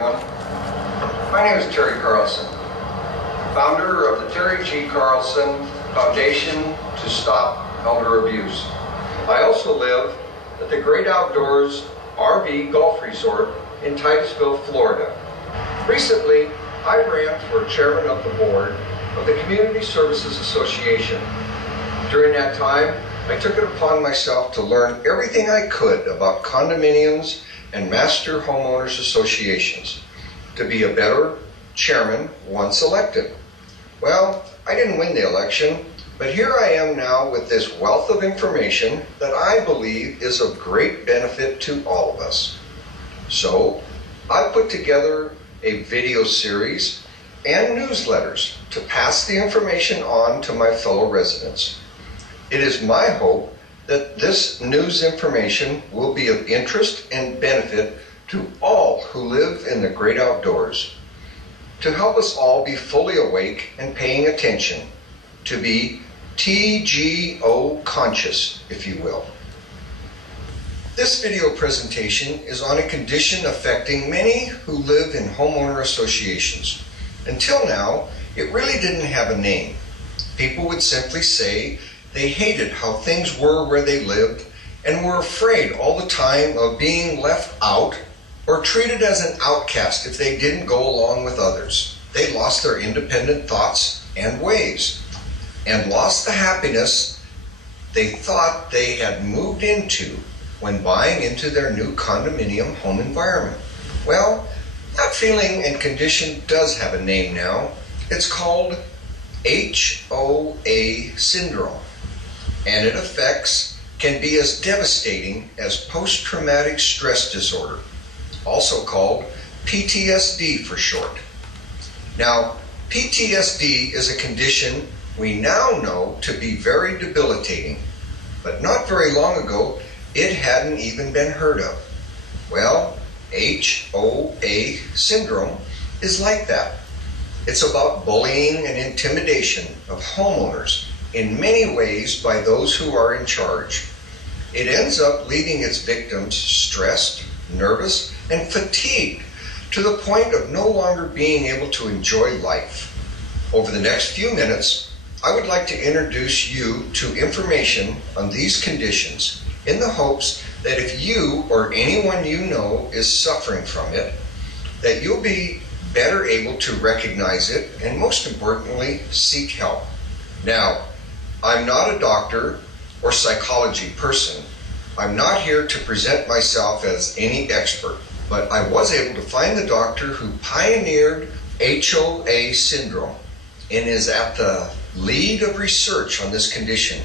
everyone. My name is Terry Carlson, founder of the Terry G. Carlson Foundation to Stop Elder Abuse. I also live at the Great Outdoors RV Golf Resort in Titusville, Florida. Recently, I ran for chairman of the board of the Community Services Association. During that time, I took it upon myself to learn everything I could about condominiums and master homeowners associations to be a better chairman once elected. Well, I didn't win the election, but here I am now with this wealth of information that I believe is of great benefit to all of us. So, I put together a video series and newsletters to pass the information on to my fellow residents. It is my hope that this news information will be of interest and benefit to all who live in the great outdoors, to help us all be fully awake and paying attention, to be TGO conscious, if you will. This video presentation is on a condition affecting many who live in homeowner associations. Until now, it really didn't have a name. People would simply say they hated how things were where they lived and were afraid all the time of being left out or treated as an outcast if they didn't go along with others. They lost their independent thoughts and ways and lost the happiness they thought they had moved into when buying into their new condominium home environment. Well, that feeling and condition does have a name now. It's called HOA syndrome, and it can be as devastating as post-traumatic stress disorder, also called PTSD for short. Now, PTSD is a condition we now know to be very debilitating, but not very long ago, it hadn't even been heard of. Well, HOA syndrome is like that. It's about bullying and intimidation of homeowners in many ways by those who are in charge. It ends up leaving its victims stressed, nervous, and fatigued to the point of no longer being able to enjoy life. Over the next few minutes, I would like to introduce you to information on these conditions in the hopes that if you or anyone you know is suffering from it, that you'll be better able to recognize it and, most importantly, seek help. Now, I'm not a doctor or psychology person. I'm not here to present myself as any expert, but I was able to find the doctor who pioneered HOA syndrome and is at the lead of research on this condition.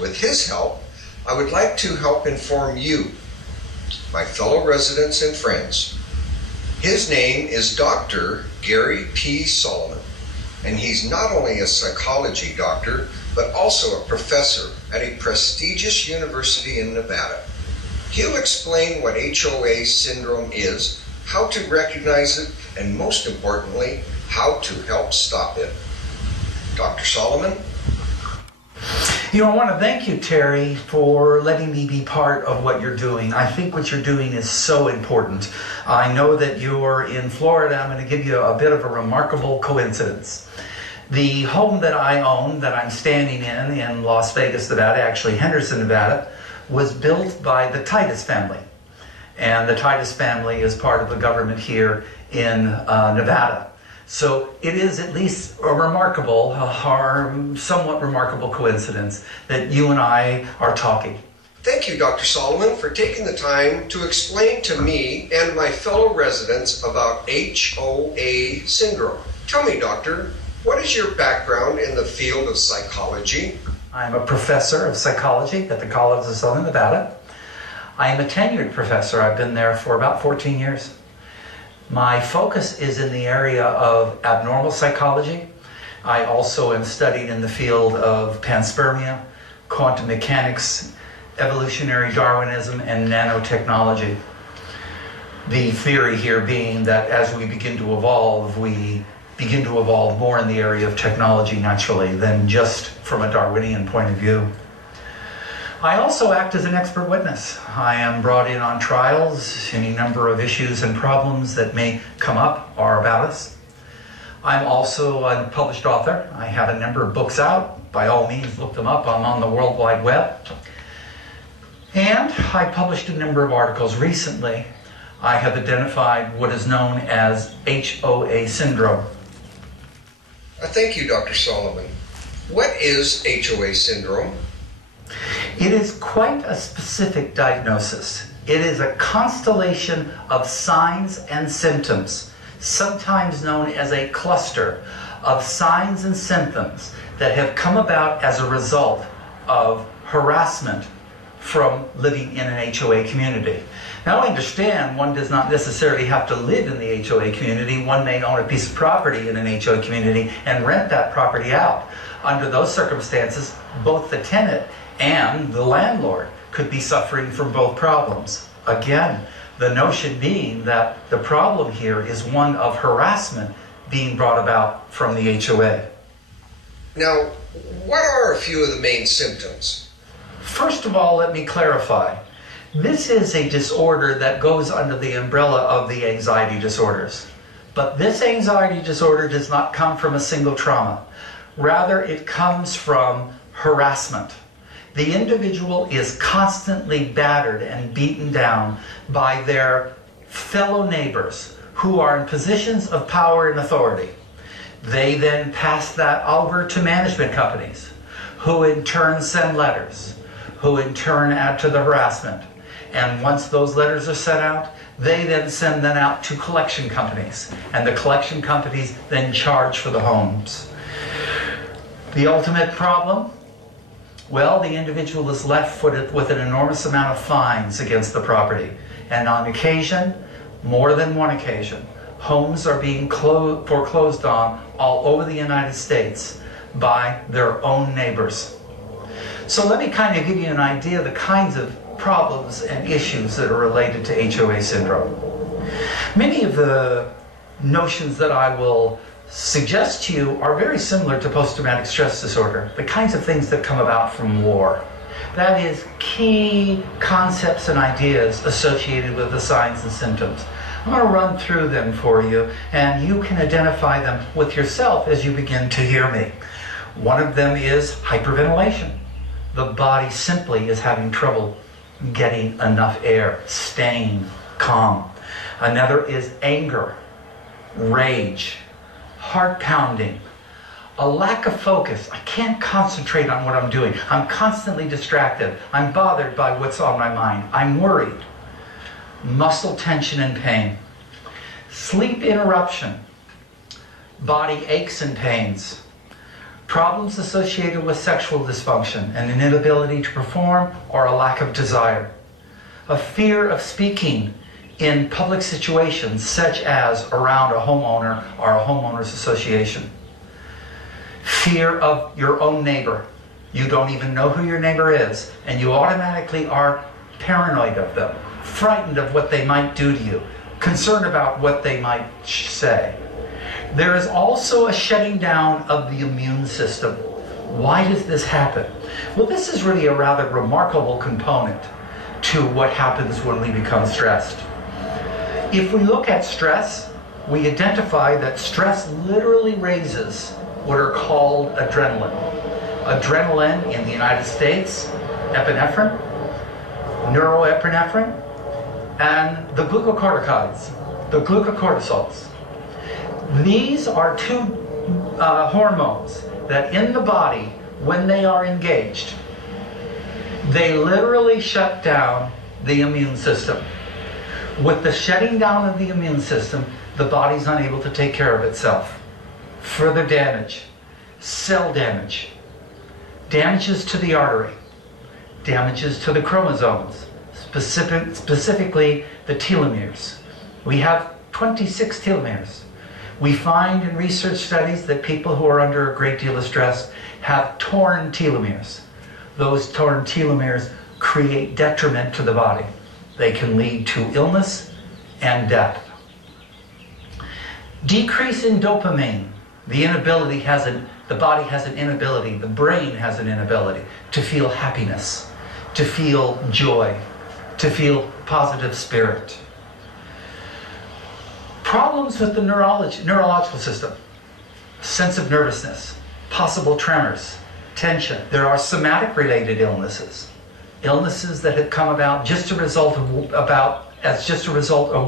With his help, I would like to help inform you, my fellow residents and friends. His name is Dr. Gary P. Solomon, and he's not only a psychology doctor, but also a professor at a prestigious university in Nevada. He'll explain what HOA syndrome is, how to recognize it, and most importantly, how to help stop it. Dr. Solomon? You know, I want to thank you, Terry, for letting me be part of what you're doing. I think what you're doing is so important. I know that you're in Florida. I'm going to give you a bit of a remarkable coincidence. The home that I own, that I'm standing in Las Vegas, Nevada, actually Henderson, Nevada, was built by the Titus family. And the Titus family is part of the government here in Nevada. So it is at least a remarkable, somewhat remarkable coincidence that you and I are talking. Thank you, Dr. Solomon, for taking the time to explain to me and my fellow residents about HOA syndrome. Tell me, doctor, what is your background in the field of psychology? I'm a professor of psychology at the College of Southern Nevada. I am a tenured professor. I've been there for about 14 years. My focus is in the area of abnormal psychology. I also am studied in the field of panspermia, quantum mechanics, evolutionary Darwinism, and nanotechnology. The theory here being that as we begin to evolve, we begin to evolve more in the area of technology naturally than just from a Darwinian point of view. I also act as an expert witness. I am brought in on trials, any number of issues and problems that may come up or about us. I'm also a published author. I have a number of books out. By all means, look them up. I'm on the World Wide Web. And I published a number of articles recently. I have identified what is known as HOA syndrome. Thank you, Dr. Solomon. What is HOA syndrome? It is quite a specific diagnosis. It is a constellation of signs and symptoms, sometimes known as a cluster of signs and symptoms that have come about as a result of harassment from living in an HOA community. Now, I understand one does not necessarily have to live in the HOA community. One may own a piece of property in an HOA community and rent that property out. Under those circumstances, both the tenant and the landlord could be suffering from both problems. Again, the notion being that the problem here is one of harassment being brought about from the HOA. Now, what are a few of the main symptoms? First of all, let me clarify. This is a disorder that goes under the umbrella of the anxiety disorders. But this anxiety disorder does not come from a single trauma. Rather, it comes from harassment. The individual is constantly battered and beaten down by their fellow neighbors who are in positions of power and authority. They then pass that over to management companies, who in turn send letters, who in turn add to the harassment. And once those letters are sent out, they then send them out to collection companies. And the collection companies then charge for the homes. The ultimate problem? Well, the individual is left with an enormous amount of fines against the property. And on occasion, more than one occasion, homes are being foreclosed on all over the United States by their own neighbors. So let me kind of give you an idea of the kinds of problems and issues that are related to HOA syndrome. Many of the notions that I will suggest to you are very similar to post-traumatic stress disorder, the kinds of things that come about from war. That is, key concepts and ideas associated with the signs and symptoms. I'm going to run through them for you, and you can identify them with yourself as you begin to hear me. One of them is hyperventilation. The body simply is having trouble getting enough air, staying calm. Another is anger, rage, heart pounding, a lack of focus. I can't concentrate on what I'm doing. I'm constantly distracted. I'm bothered by what's on my mind. I'm worried. Muscle tension and pain. Sleep interruption. Body aches and pains. Problems associated with sexual dysfunction and an inability to perform or a lack of desire. A fear of speaking in public situations such as around a homeowner or a homeowners association. Fear of your own neighbor. You don't even know who your neighbor is, and you automatically are paranoid of them, frightened of what they might do to you, concerned about what they might say. There is also a shutting down of the immune system. Why does this happen? Well, this is really a rather remarkable component to what happens when we become stressed. If we look at stress, we identify that stress literally raises what are called adrenaline. Adrenaline in the United States, epinephrine, neuroepinephrine, and the glucocorticoids, the glucocortisols. These are two hormones that in the body, when they are engaged, they literally shut down the immune system. With the shutting down of the immune system, the body's unable to take care of itself. Further damage, cell damage, damages to the artery, damages to the chromosomes, specifically the telomeres. We have 26 telomeres. We find in research studies that people who are under a great deal of stress have torn telomeres. Those torn telomeres create detriment to the body. They can lead to illness and death. Decrease in dopamine. The body has an inability, the brain has an inability to feel happiness, to feel joy, to feel positive spirit. Problems with the neurological system, sense of nervousness, possible tremors, tension. There are somatic related illnesses, illnesses that have come about just a result of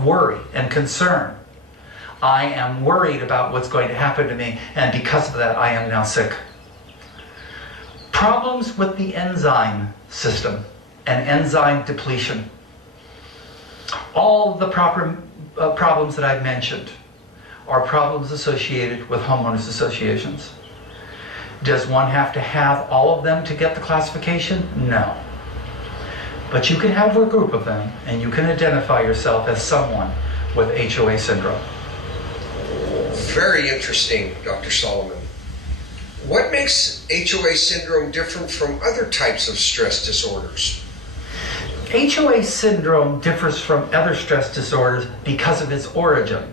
worry and concern. I am worried about what's going to happen to me, and because of that, I am now sick. Problems with the enzyme system and enzyme depletion. All the proper problems that I've mentioned are problems associated with homeowners associations. Does one have to have all of them to get the classification? No. But you can have a group of them, and you can identify yourself as someone with HOA syndrome. Very interesting, Dr. Solomon. What makes HOA syndrome different from other types of stress disorders? HOA syndrome differs from other stress disorders because of its origin.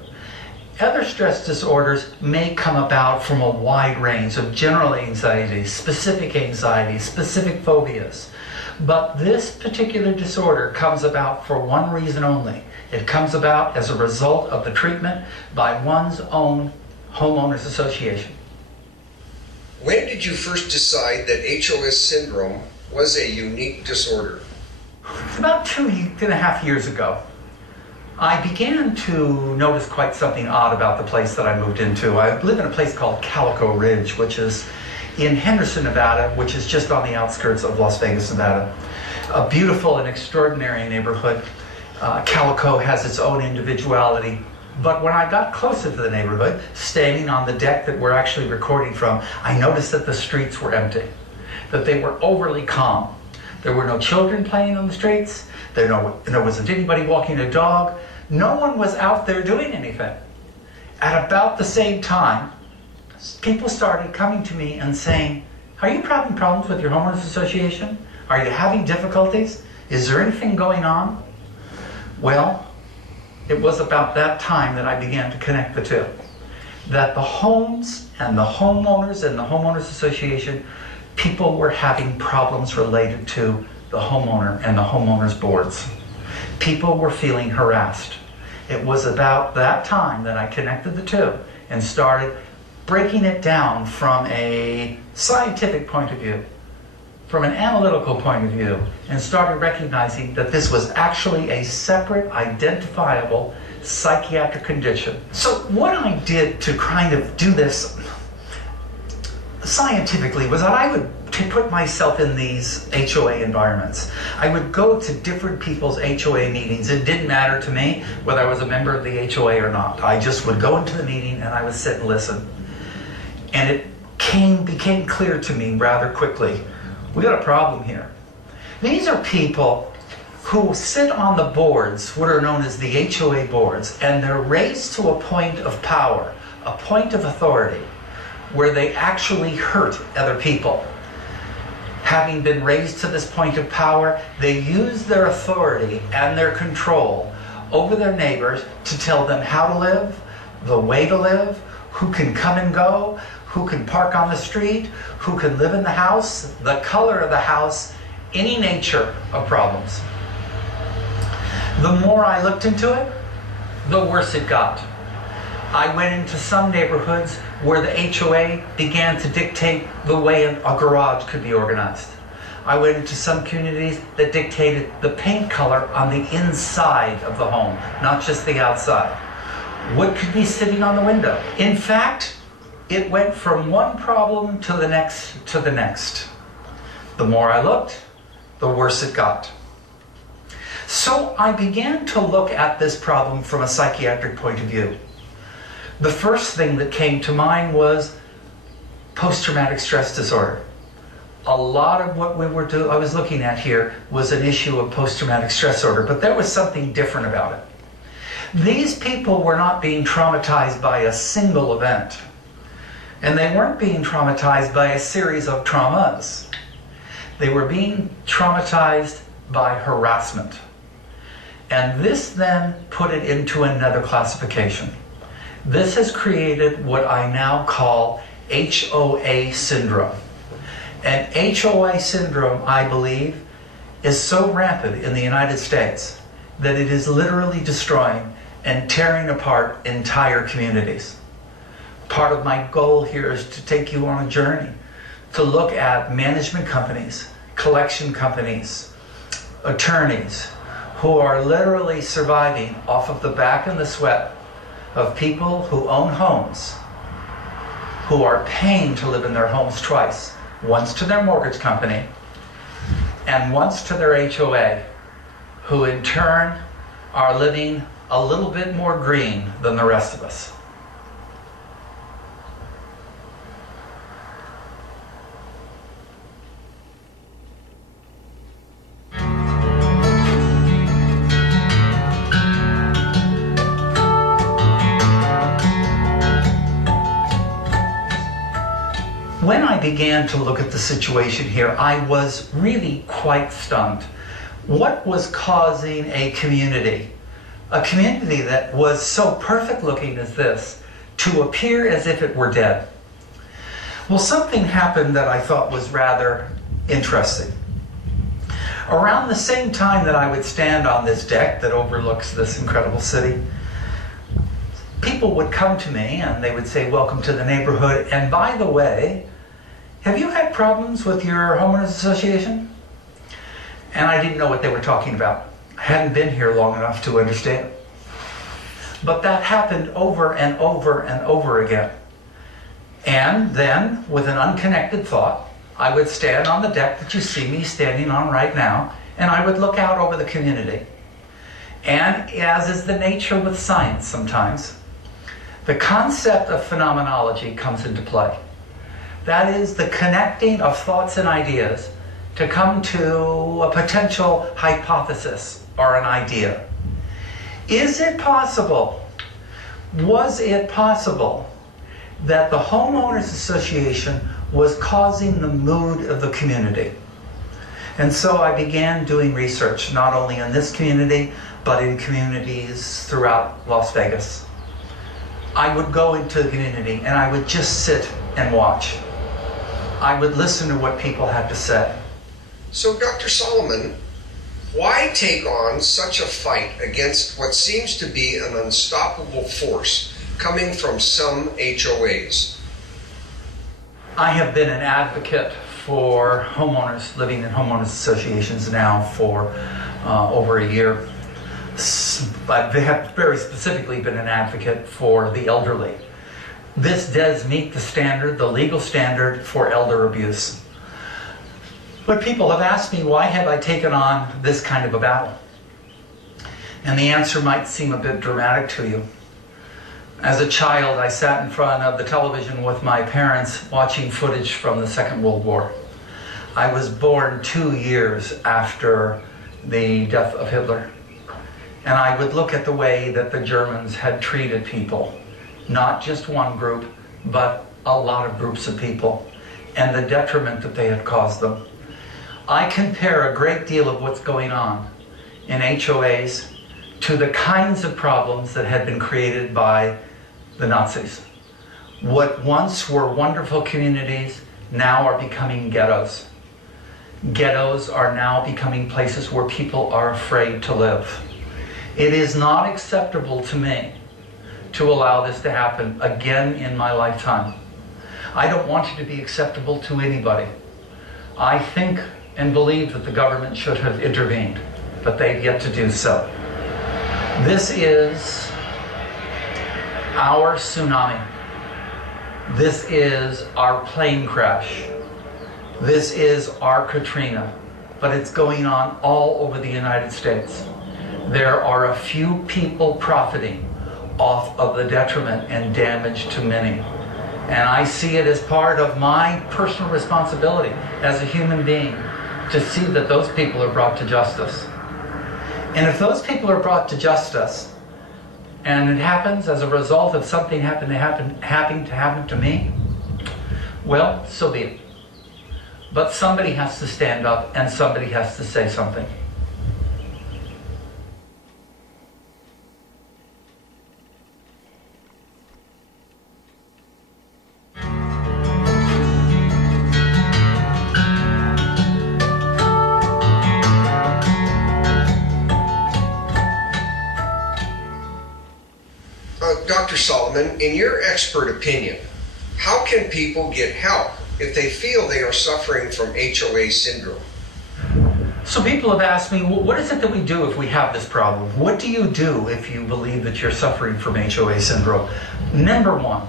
Other stress disorders may come about from a wide range of general anxiety, specific phobias. But this particular disorder comes about for one reason only. It comes about as a result of the treatment by one's own homeowners association. When did you first decide that HOS syndrome was a unique disorder? About 2.5 years ago, I began to notice quite something odd about the place that I moved into. I live in a place called Calico Ridge, which is in Henderson, Nevada, which is just on the outskirts of Las Vegas, Nevada. A beautiful and extraordinary neighborhood. Calico has its own individuality. But when I got closer to the neighborhood, standing on the deck that we're actually recording from, I noticed that the streets were empty, that they were overly calm. There were no children playing on the streets. There wasn't anybody walking a dog. No one was out there doing anything. At about the same time, people started coming to me and saying, "Are you having problems with your homeowners association? Are you having difficulties? Is there anything going on?" Well, it was about that time that I began to connect the two. That the homes and the homeowners and the homeowners association, people were having problems related to the homeowner and the homeowners boards. People were feeling harassed. It was about that time that I connected the two and started breaking it down from a scientific point of view, from an analytical point of view, and started recognizing that this was actually a separate, identifiable psychiatric condition. So what I did to kind of do this scientifically was that I would put myself in these HOA environments. I would go to different people's HOA meetings. It didn't matter to me whether I was a member of the HOA or not. I just would go into the meeting and I would sit and listen. And it became clear to me rather quickly, we got a problem here. These are people who sit on the boards, what are known as the HOA boards, and they're raised to a point of power, a point of authority, where they actually hurt other people. Having been raised to this point of power, they use their authority and their control over their neighbors to tell them how to live, the way to live, who can come and go, who can park on the street, who can live in the house, the color of the house, any nature of problems. The more I looked into it, the worse it got. I went into some neighborhoods where the HOA began to dictate the way a garage could be organized. I went into some communities that dictated the paint color on the inside of the home, not just the outside. What could be sitting on the window? In fact, it went from one problem to the next to the next. The more I looked, the worse it got. So I began to look at this problem from a psychiatric point of view. The first thing that came to mind was post-traumatic stress disorder. A lot of what I was looking at here was an issue of post-traumatic stress disorder, but there was something different about it. These people were not being traumatized by a single event, and they weren't being traumatized by a series of traumas. They were being traumatized by harassment. And this then put it into another classification. This has created what I now call HOA syndrome. And HOA syndrome, I believe, is so rampant in the United States that it is literally destroying and tearing apart entire communities. Part of my goal here is to take you on a journey to look at management companies, collection companies, attorneys who are literally surviving off of the back and the sweat of people who own homes, who are paying to live in their homes twice, once to their mortgage company and once to their HOA, who in turn are living a little bit more green than the rest of us. When I began to look at the situation here, I was really quite stunned. What was causing a community that was so perfect looking as this, to appear as if it were dead? Well, something happened that I thought was rather interesting. Around the same time that I would stand on this deck that overlooks this incredible city, people would come to me and they would say, "Welcome to the neighborhood. And by the way, have you had problems with your homeowners association?" And I didn't know what they were talking about. I hadn't been here long enough to understand. But that happened over and over and over again. And then, with an unconnected thought, I would stand on the deck that you see me standing on right now, and I would look out over the community. And as is the nature with science sometimes, the concept of phenomenology comes into play. That is the connecting of thoughts and ideas to come to a potential hypothesis or an idea. Is it possible, was it possible, that the homeowners association was causing the mood of the community? And so I began doing research, not only in this community, but in communities throughout Las Vegas. I would go into the community and I would just sit and watch. I would listen to what people had to say. So, Dr. Solomon, why take on such a fight against what seems to be an unstoppable force coming from some HOAs? I have been an advocate for homeowners living in homeowners associations now for over a year. I have very specifically been an advocate for the elderly. This does meet the standard, the legal standard for elder abuse. But people have asked me, why have I taken on this kind of a battle? And the answer might seem a bit dramatic to you. As a child, I sat in front of the television with my parents watching footage from the Second World War. I was born 2 years after the death of Hitler. And I would look at the way that the Germans had treated people. Not just one group, but a lot of groups of people, and the detriment that they had caused them. I compare a great deal of what's going on in HOAs to the kinds of problems that had been created by the Nazis. What once were wonderful communities now are becoming ghettos. Ghettos are now becoming places where people are afraid to live. It is not acceptable to me to allow this to happen again in my lifetime. I don't want it to be acceptable to anybody. I think and believe that the government should have intervened, but they've yet to do so. This is our tsunami. This is our plane crash. This is our Katrina, but it's going on all over the United States. There are a few people profiting off of the detriment and damage to many. And I see it as part of my personal responsibility as a human being to see that those people are brought to justice. And if those people are brought to justice, and it happens as a result of something having to happen to me, well, so be it. But somebody has to stand up and somebody has to say something. Dr. Solomon, in your expert opinion, how can people get help if they feel they are suffering from HOA syndrome? So people have asked me, well, what is it that we do if we have this problem? What do you do if you believe that you're suffering from HOA syndrome? Number one,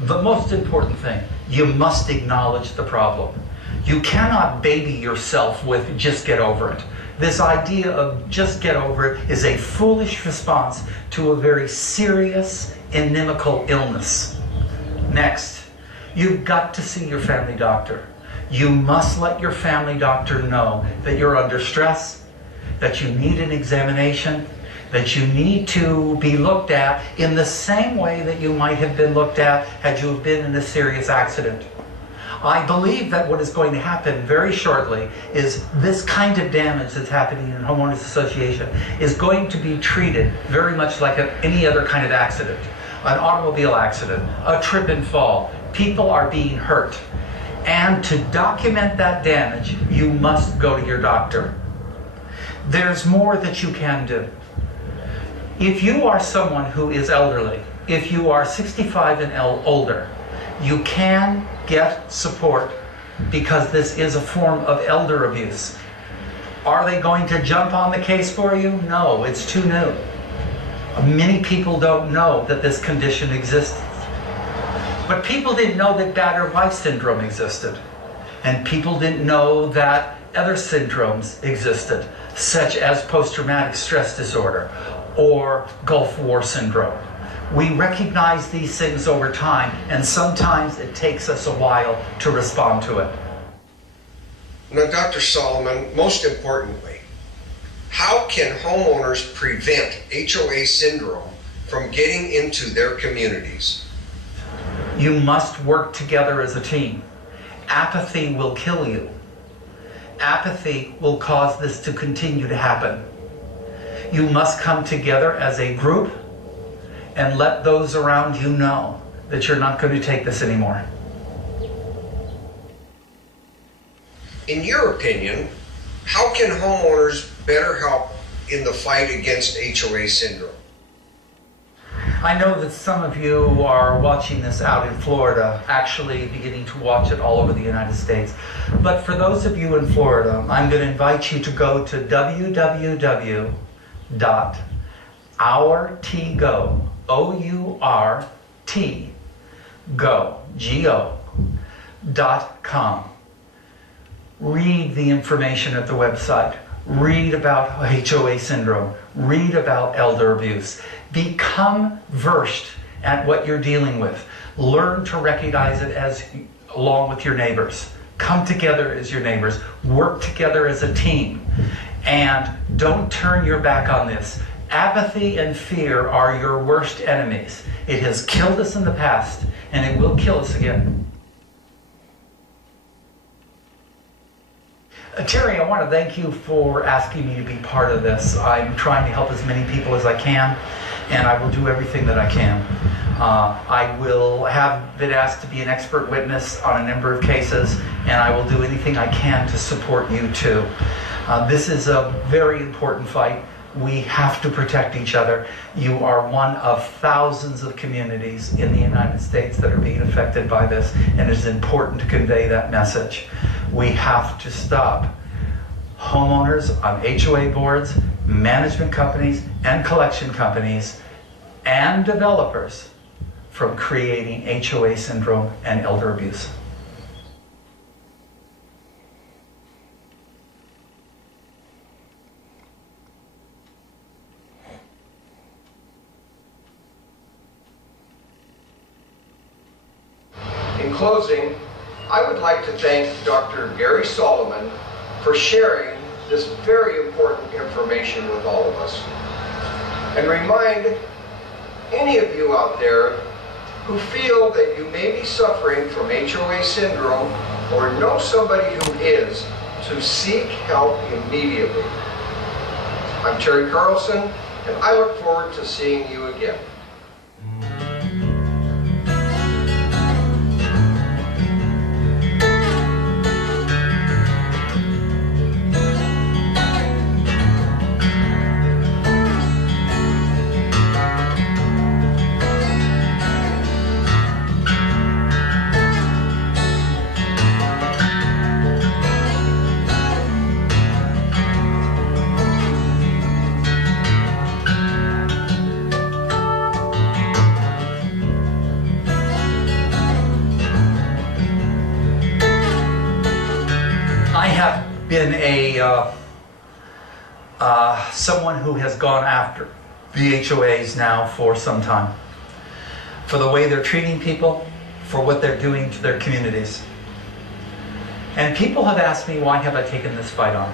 the most important thing, you must acknowledge the problem. You cannot baby yourself with just get over it. This idea of just get over it is a foolish response to a very serious, inimical illness. Next, you've got to see your family doctor. You must let your family doctor know that you're under stress, that you need an examination, that you need to be looked at in the same way that you might have been looked at had you been in a serious accident. I believe that what is going to happen very shortly is this kind of damage that's happening in Homeowners Association is going to be treated very much like any other kind of accident. An automobile accident, a trip and fall. People are being hurt. And to document that damage, you must go to your doctor. There's more that you can do. If you are someone who is elderly, if you are 65 and older, you can get support because this is a form of elder abuse. Are they going to jump on the case for you? No, it's too new. Many people don't know that this condition exists. But people didn't know that battered wife syndrome existed. And people didn't know that other syndromes existed, such as post-traumatic stress disorder or Gulf War syndrome. We recognize these things over time, and sometimes it takes us a while to respond to it. Now, Dr. Solomon, most importantly, how can homeowners prevent HOA syndrome from getting into their communities? You must work together as a team. Apathy will kill you. Apathy will cause this to continue to happen. You must come together as a group and let those around you know that you're not going to take this anymore. In your opinion, how can homeowners better help in the fight against HOA syndrome? I know that some of you are watching this out in Florida, actually beginning to watch it all over the United States. But for those of you in Florida, I'm going to invite you to go to www.OurTGo, O-U-R-T, go, G-O.com. Read the information at the website. Read about HOA syndrome. Read about elder abuse. Become versed at what you're dealing with. Learn to recognize it along with your neighbors. Come together as your neighbors. Work together as a team. And don't turn your back on this. Apathy and fear are your worst enemies. It has killed us in the past, and it will kill us again. Terry, I want to thank you for asking me to be part of this. I'm trying to help as many people as I can, and I will do everything that I can. I will have been asked to be an expert witness on a number of cases, and I will do anything I can to support you too. This is a very important fight. We have to protect each other. You are one of thousands of communities in the United States that are being affected by this, and it's important to convey that message. We have to stop homeowners on HOA boards, management companies, and collection companies, and developers from creating HOA syndrome and elder abuse. In closing, I would like to thank Dr. Gary Solomon for sharing this very important information with all of us, and remind any of you out there who feel that you may be suffering from HOA syndrome or know somebody who is, to seek help immediately. I'm Terry Carlson, and I look forward to seeing you again. been someone who has gone after the HOAs now for some time, for the way they're treating people, for what they're doing to their communities. And people have asked me, why have I taken this fight on?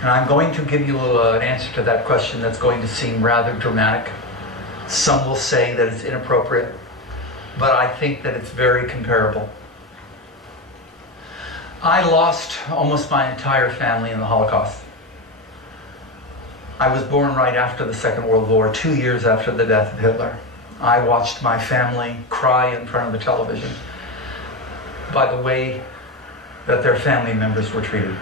And I'm going to give you an answer to that question that's going to seem rather dramatic. Some will say that it's inappropriate, but I think that it's very comparable. I lost almost my entire family in the Holocaust. I was born right after the Second World War, 2 years after the death of Hitler. I watched my family cry in front of the television by the way that their family members were treated.